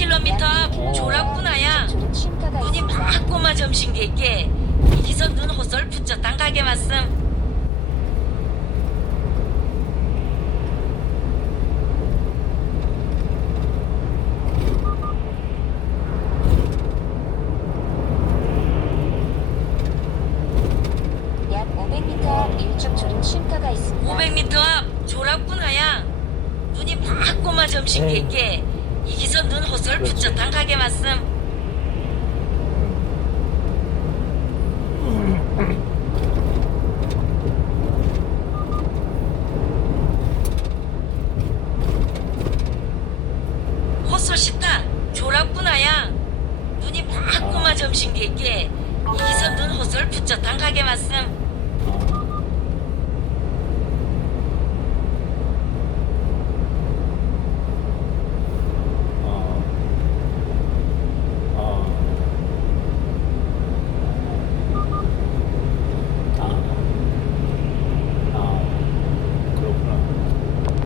500m 졸았구나야. 눈이. 막 꼬마 점심 개께 이기서 눈 호설 붙였단 가게 말씀 약 500m 앞 일중 조른 쉼터가 있습니다. 500m 앞 졸았구나야 눈이 막 꼬마 점심 에이. 개께 이기서 붙였단 가게 말씀 점심 개께 이기서 눈 호설 붙였단 가게 말씀